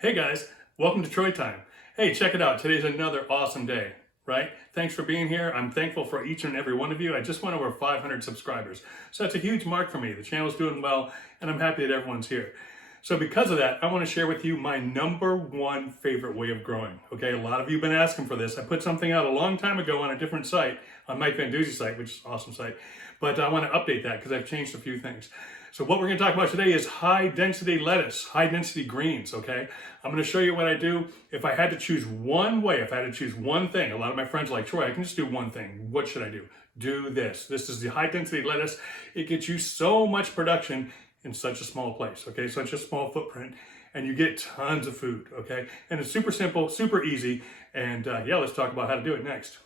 Hey guys, welcome to Troy Time. Hey, check it out. Today's another awesome day, right? Thanks for being here. I'm thankful for each and every one of you. I just went over 500 subscribers. So that's a huge mark for me. The channel's doing well, and I'm happy that everyone's here. So because of that, I want to share with you my number one favorite way of growing. Okay, a lot of you have been asking for this. I put something out a long time ago on a different site, on Mike Van Doozy's site, which is an awesome site. But I want to update that because I've changed a few things. So what we're going to talk about today is high density lettuce, high density greens, okay? I'm going to show you what I do. If I had to choose one way, if I had to choose one thing, a lot of my friends are like, Troy, I can just do one thing. What should I do? Do this. This is the high density lettuce. It gets you so much production in such a small place, okay? Such a small footprint, and you get tons of food, okay? And it's super simple, super easy, and yeah, let's talk about how to do it next.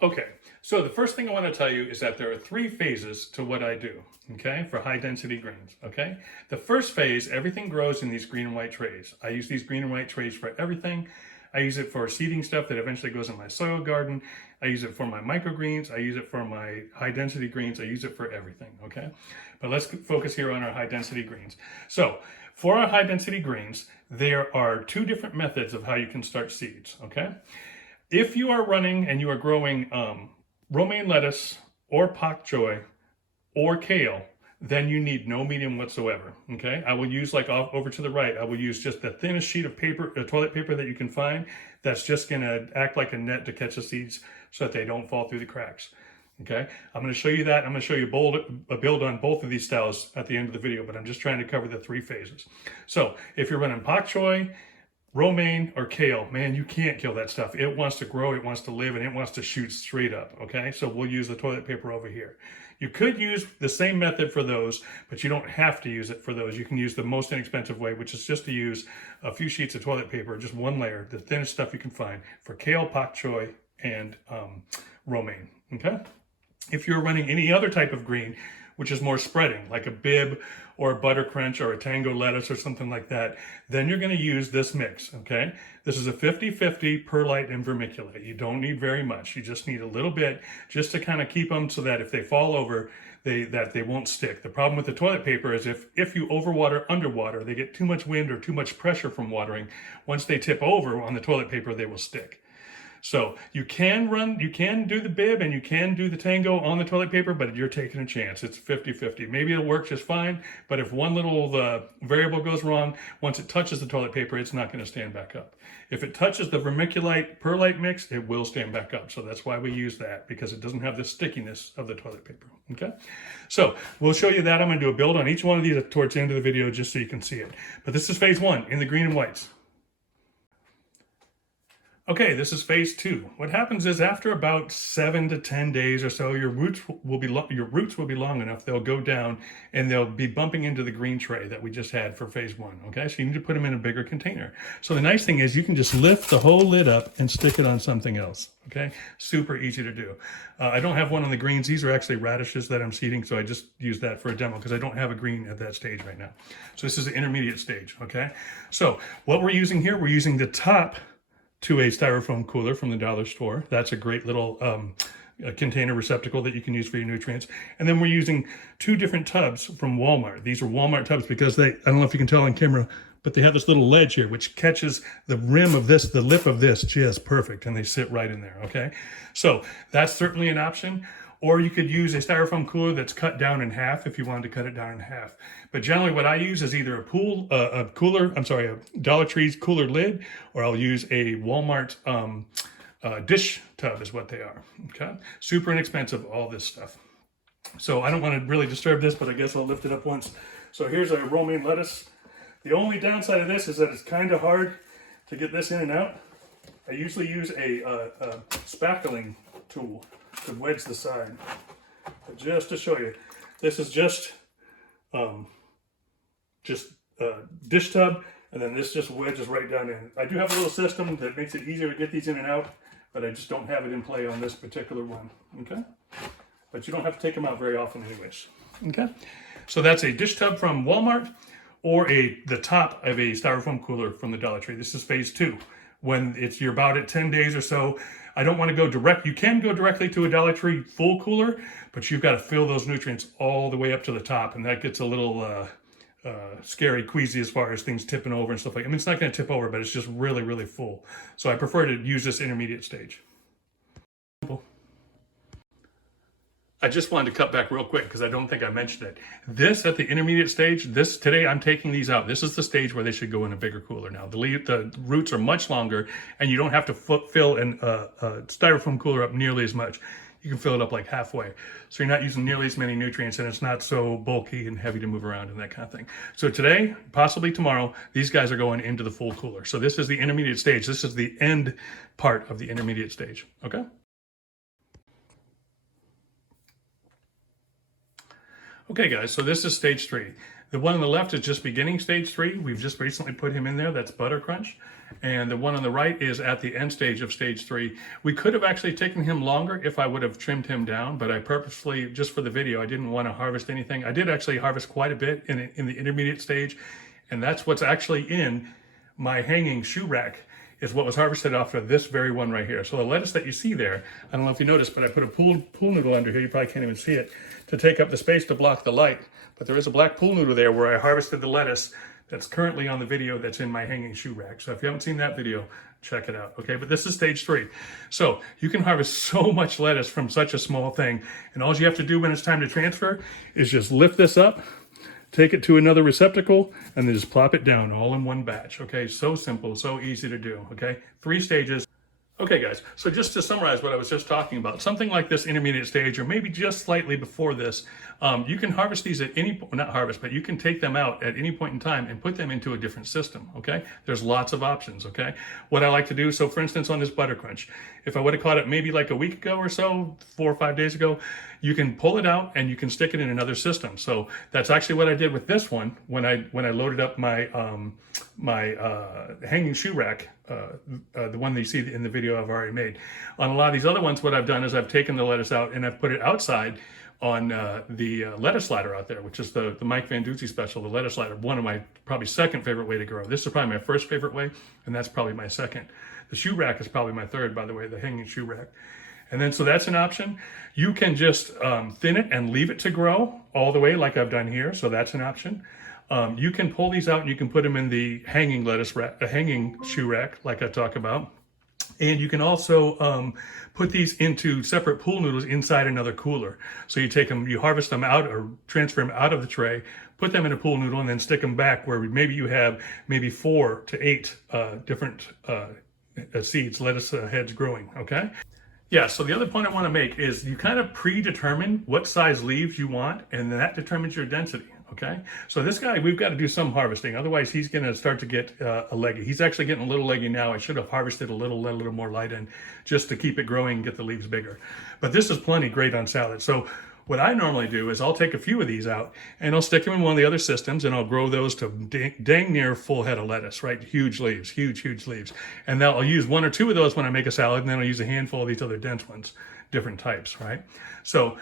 Okay, so the first thing I want to tell you is that there are three phases to what I do, okay, for high density greens, okay? The first phase, everything grows in these green and white trays. I use these green and white trays for everything. I use it for seeding stuff that eventually goes in my soil garden. I use it for my microgreens. I use it for my high density greens. I use it for everything, okay? But let's focus here on our high density greens. So for our high density greens, there are two different methods of how you can start seeds, okay? If you are running and you are growing romaine lettuce or pak choi or kale, then you need no medium whatsoever, okay? I will use, like over to the right, I will use just the thinnest sheet of paper, toilet paper that you can find that's just gonna act like a net to catch the seeds so that they don't fall through the cracks, okay? I'm gonna show you that. I'm gonna show you a build on both of these styles at the end of the video, but I'm just trying to cover the three phases. So if you're running pak choi, romaine, or kale, man, you can't kill that stuff. It wants to grow, it wants to live, and it wants to shoot straight up, okay? So we'll use the toilet paper over here. You could use the same method for those, but you don't have to use it for those. You can use the most inexpensive way, which is just to use a few sheets of toilet paper, just one layer, the thinnest stuff you can find, for kale, pak choi, and romaine, okay? If you're running any other type of green, which is more spreading, like a bib or a butter crunch or a tango lettuce or something like that, then you're going to use this mix, okay? This is a 50-50 perlite and vermiculite. You don't need very much. You just need a little bit just to kind of keep them so that if they fall over, they won't stick. The problem with the toilet paper is if you overwater, underwater, they get too much wind or too much pressure from watering. Once they tip over on the toilet paper, they will stick. So you can do the bib and you can do the tango on the toilet paper, but you're taking a chance. It's 50-50. Maybe it'll work just fine, but if one little variable goes wrong, once it touches the toilet paper, it's not going to stand back up. If it touches the vermiculite perlite mix, it will stand back up. So that's why we use that, because it doesn't have the stickiness of the toilet paper, okay? So we'll show you that. I'm going to do a build on each one of these towards the end of the video just so you can see it. But this is phase one in the green and whites. Okay, this is phase two. What happens is after about 7 to 10 days or so, your roots will be long enough. They'll go down and they'll be bumping into the green tray that we just had for phase one. Okay, so you need to put them in a bigger container. So the nice thing is you can just lift the whole lid up and stick it on something else. Okay, super easy to do. I don't have one on the greens. These are actually radishes that I'm seeding, so I just use that for a demo because I don't have a green at that stage right now. So this is the intermediate stage. Okay, so what we're using here, we're using the top to a styrofoam cooler from the dollar store. That's a great little a container receptacle that you can use for your nutrients. And then we're using two different tubs from Walmart. These are Walmart tubs because I don't know if you can tell on camera, but they have this little ledge here which catches the rim of this, the lip of this, just perfect, and they sit right in there, okay? So that's certainly an option. Or you could use a styrofoam cooler that's cut down in half if you wanted to cut it down in half. But generally what I use is either a Dollar Tree's cooler lid, or I'll use a Walmart dish tub is what they are, okay? Super inexpensive, all this stuff. So I don't want to really disturb this, but I guess I'll lift it up once. So here's a romaine lettuce. The only downside of this is that it's kind of hard to get this in and out. I usually use a spackling tool to wedge the side. But just to show you, this is just dish tub, and then this just wedges right down in. I do have a little system that makes it easier to get these in and out, but I just don't have it in play on this particular one, okay? But you don't have to take them out very often anyways, okay? So that's a dish tub from Walmart, or the top of a styrofoam cooler from the Dollar Tree. This is phase two. When you're about at 10 days or so, I don't want to go direct. You can go directly to a Dollar Tree full cooler, but you've got to fill those nutrients all the way up to the top, and that gets a little scary, queasy as far as things tipping over and stuff like that. I mean, it's not going to tip over, but it's just really, really full. So I prefer to use this intermediate stage. I just wanted to cut back real quick because I don't think I mentioned it. This at the intermediate stage, today I'm taking these out. This is the stage where they should go in a bigger cooler now. The roots are much longer and you don't have to fill a styrofoam cooler up nearly as much. You can fill it up like halfway. So you're not using nearly as many nutrients and it's not so bulky and heavy to move around and that kind of thing. So today, possibly tomorrow, these guys are going into the full cooler. So this is the intermediate stage. This is the end part of the intermediate stage, okay? Okay guys, so this is stage 3. The one on the left is just beginning stage 3. We've just recently put him in there, that's Butter Crunch. And the one on the right is at the end stage of stage 3. We could have actually taken him longer if I would have trimmed him down, but I purposefully, just for the video, I didn't want to harvest anything. I did actually harvest quite a bit in the intermediate stage, and that's what's actually in my hanging shoe rack, is what was harvested off of this very one right here. So the lettuce that you see there, I don't know if you noticed, but I put a pool noodle under here, you probably can't even see it, to take up the space to block the light. But there is a black pool noodle there where I harvested the lettuce that's currently on the video that's in my hanging shoe rack. So if you haven't seen that video, check it out, okay? But this is stage 3. So you can harvest so much lettuce from such a small thing, and all you have to do when it's time to transfer is just lift this up, take it to another receptacle, and then just plop it down all in one batch, okay? So simple, so easy to do, okay? 3 stages. Okay guys, so just to summarize what I was just talking about, something like this intermediate stage, or maybe just slightly before this, you can harvest these at any point, not harvest, but you can take them out at any point in time and put them into a different system, okay? There's lots of options, okay? What I like to do, so for instance on this Butter Crunch, if I would have caught it maybe like a week ago or so, 4 or 5 days ago, you can pull it out and you can stick it in another system. So that's actually what I did with this one when I loaded up my hanging shoe rack, the one that you see in the video I've already made. On a lot of these other ones, what I've done is I've taken the lettuce out and I've put it outside on the lettuce slider out there, which is the Mike Van Duzy special, the lettuce slider, one of my probably second favorite way to grow. This is probably my first favorite way, and that's probably my second. The shoe rack is probably my third, by the way, the hanging shoe rack. And then, so that's an option. You can just thin it and leave it to grow all the way like I've done here. So that's an option. You can pull these out and you can put them in the hanging lettuce rack, hanging shoe rack like I talk about. And you can also put these into separate pool noodles inside another cooler. So you take them, you harvest them out or transfer them out of the tray, put them in a pool noodle, and then stick them back where maybe you have maybe 4 to 8 different seeds, lettuce heads growing, okay? Yeah, so the other point I want to make is you kind of predetermine what size leaves you want, and that determines your density, okay? So this guy, we've got to do some harvesting, otherwise he's going to start to get a leggy. He's actually getting a little leggy now. I should have harvested let a little more light in just to keep it growing and get the leaves bigger. But this is plenty great on salad. So what I normally do is I'll take a few of these out and I'll stick them in one of the other systems and I'll grow those to dang near full head of lettuce, right? Huge leaves, huge leaves. And then I'll use 1 or 2 of those when I make a salad, and then I'll use a handful of these other dense ones, different types, right? So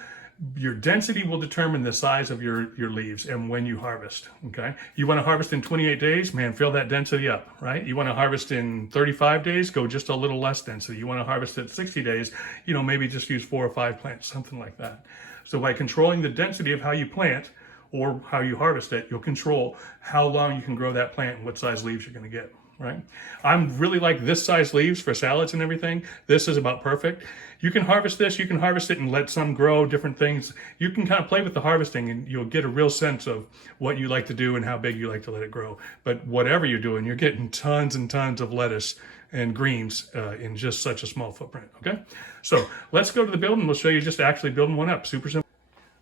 your density will determine the size of your leaves and when you harvest, okay? You want to harvest in 28 days, man, fill that density up, right? You want to harvest in 35 days, go just a little less density. You want to harvest at 60 days, you know, maybe just use 4 or 5 plants, something like that. So by controlling the density of how you plant or how you harvest it, you'll control how long you can grow that plant and what size leaves you're going to get, right? I'm really like this size leaves for salads and everything. This is about perfect. You can harvest this, you can harvest it and let some grow, different things. You can kind of play with the harvesting and you'll get a real sense of what you like to do and how big you like to let it grow. But whatever you're doing, you're getting tons and tons of lettuce and greens in just such a small footprint, okay? So let's go to the build and we'll show you just actually building one up, super simple.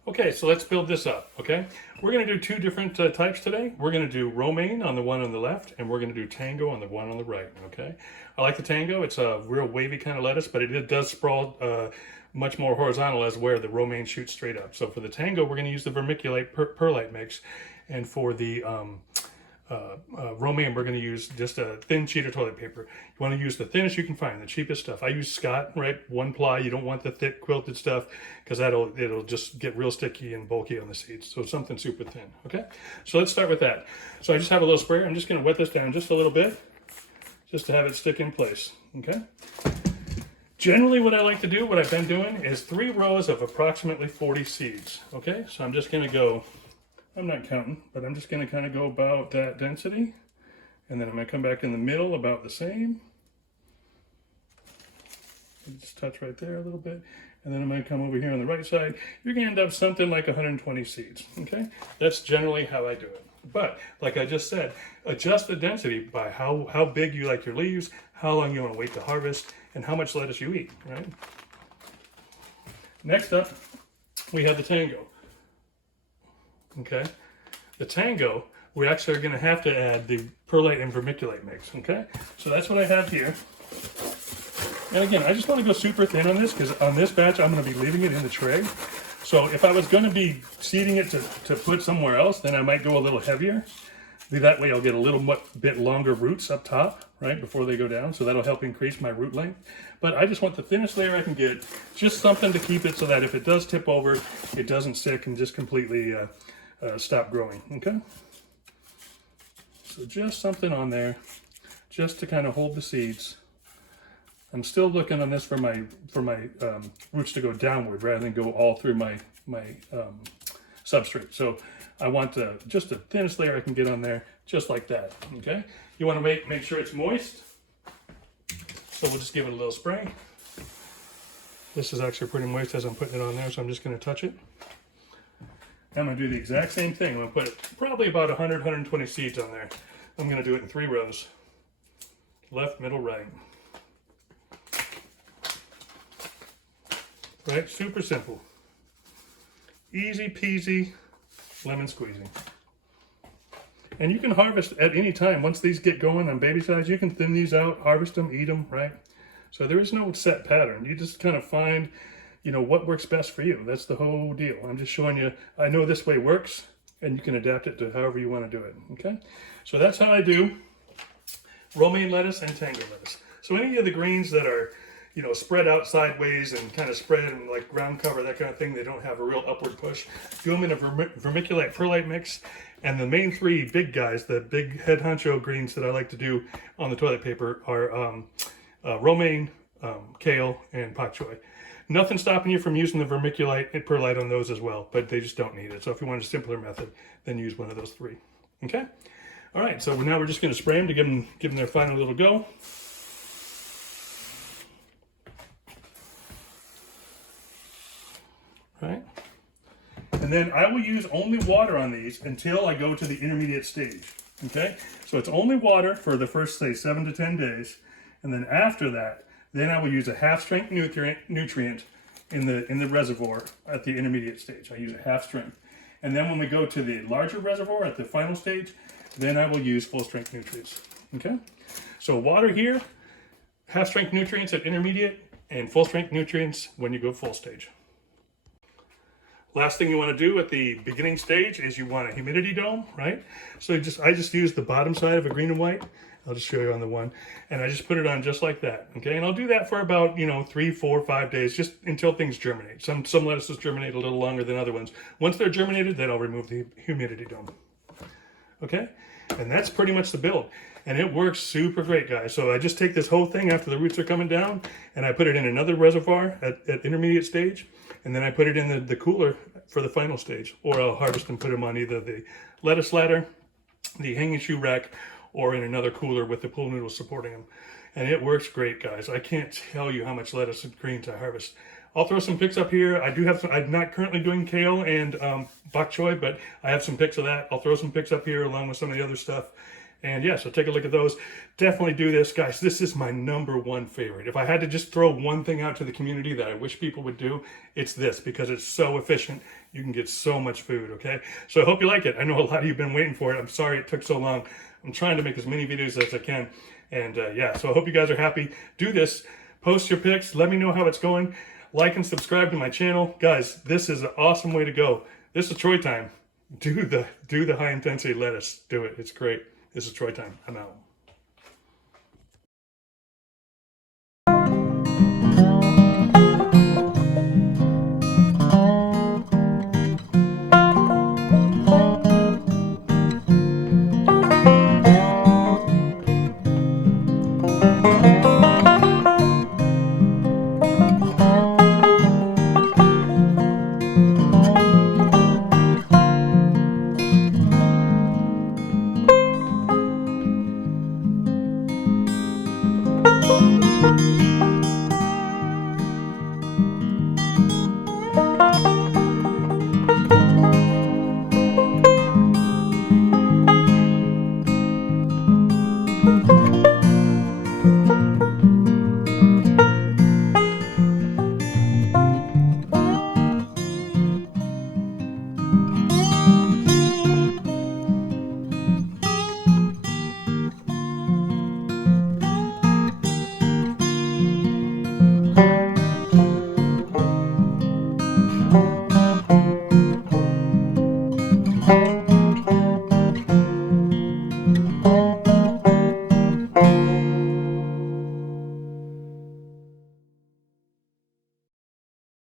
Okay, so let's build this up, okay? We're gonna do 2 different types today. We're gonna do romaine on the one on the left, and we're gonna do tango on the one on the right, okay? I like the tango, it's a real wavy kind of lettuce, but it does sprawl much more horizontal as where the romaine shoots straight up. So for the tango, we're gonna use the vermiculite perlite mix, and for the romaine, we're going to use just a thin sheet of toilet paper. You want to use the thinnest you can find, the cheapest stuff. I use Scott, right? 1 ply. You don't want the thick quilted stuff because it'll just get real sticky and bulky on the seeds. So something super thin, okay? So let's start with that. So I just have a little sprayer. I'm just going to wet this down just a little bit just to have it stick in place, okay? Generally what I like to do, what I've been doing, is 3 rows of approximately 40 seeds, okay? So I'm just going to go I'm not counting, but I'm just going to kind of go about that density. And then I'm going to come back in the middle about the same. Just touch right there a little bit. And then I'm going to come over here on the right side. You're going to end up something like 120 seeds. Okay? That's generally how I do it. But like I just said, adjust the density by how big you like your leaves, how long you want to wait to harvest, and how much lettuce you eat, right? Next up, we have the Tango. Okay? The Tango, we actually are going to have to add the perlite and vermiculite mix. Okay? So that's what I have here. And again, I just want to go super thin on this because on this batch, I'm going to be leaving it in the tray. So if I was going to be seeding it to put somewhere else, then I might go a little heavier. That way I'll get a little bit longer roots up top, right, before they go down. So that'll help increase my root length. But I just want the thinnest layer I can get, just something to keep it so that if it does tip over, it doesn't stick and just completely stop growing, okay? So just something on there, just to kind of hold the seeds. I'm still looking on this for my roots to go downward rather than go all through my substrate. So I want just the thinnest layer I can get on there, just like that. Okay. You want to make sure it's moist. So we'll just give it a little spray. This is actually pretty moist as I'm putting it on there, so I'm just going to touch it. I'm going to do the exact same thing. I'm going to put probably about 100, 120 seeds on there. I'm going to do it in 3 rows. Left, middle, right. Right? Super simple. Easy peasy lemon squeezing. And you can harvest at any time. Once these get going on baby size, you can thin these out, harvest them, eat them, right? So there is no set pattern. You just kind of find, you know, what works best for you. That's the whole deal. I'm just showing you, I know this way works, and you can adapt it to however you want to do it, okay? So that's how I do romaine lettuce and tango lettuce. So any of the greens that are, you know, spread out sideways and kind of spread and like ground cover, that kind of thing, they don't have a real upward push. Do them in a vermiculite perlite mix. And the main 3 big guys, the big head honcho greens that I like to do on the toilet paper are romaine, kale, and pak choi. Nothing stopping you from using the vermiculite and perlite on those as well, but they just don't need it. So if you want a simpler method, then use one of those 3. Okay? All right, so now we're just going to spray them to give them their final little go. Right? And then I will use only water on these until I go to the intermediate stage. Okay? So it's only water for the first, say, 7 to 10 days. And then after that, then I will use a half-strength nutrient in the reservoir at the intermediate stage. I use a half-strength. And then when we go to the larger reservoir at the final stage, then I will use full-strength nutrients. Okay? So water here, half-strength nutrients at intermediate, and full-strength nutrients when you go full stage. Last thing you want to do at the beginning stage is you want a humidity dome, right? So I just use the bottom side of a green and white. I'll just show you on the one. And I just put it on just like that, okay? And I'll do that for about, 3, 4, 5 days, just until things germinate. Some lettuces germinate a little longer than other ones. Once they're germinated, then I'll remove the humidity dome, okay? And that's pretty much the build. And it works super great, guys. So I just take this whole thing after the roots are coming down, and I put it in another reservoir at intermediate stage, and then I put it in the cooler for the final stage. Or I'll harvest and put them on either the lettuce ladder, the hanging shoe rack, or in another cooler with the pool noodles supporting them. And it works great, guys. I can't tell you how much lettuce and greens I harvest. I'll throw some pics up here. I do have some, I'm not currently doing kale and bok choy, but I have some pics of that. I'll throw some pics up here along with some of the other stuff. And yeah, so take a look at those. Definitely do this, guys. This is my #1 favorite. If I had to just throw one thing out to the community that I wish people would do, it's this, because it's so efficient. You can get so much food, okay? So I hope you like it. I know a lot of you have been waiting for it. I'm sorry it took so long. I'm trying to make as many videos as I can. And yeah, so I hope you guys are happy. Do this. Post your pics. Let me know how it's going. Like and subscribe to my channel. Guys, this is an awesome way to go. This is Troy time. Do the high intensity lettuce. Do it. It's great. This is Troy time. I'm out.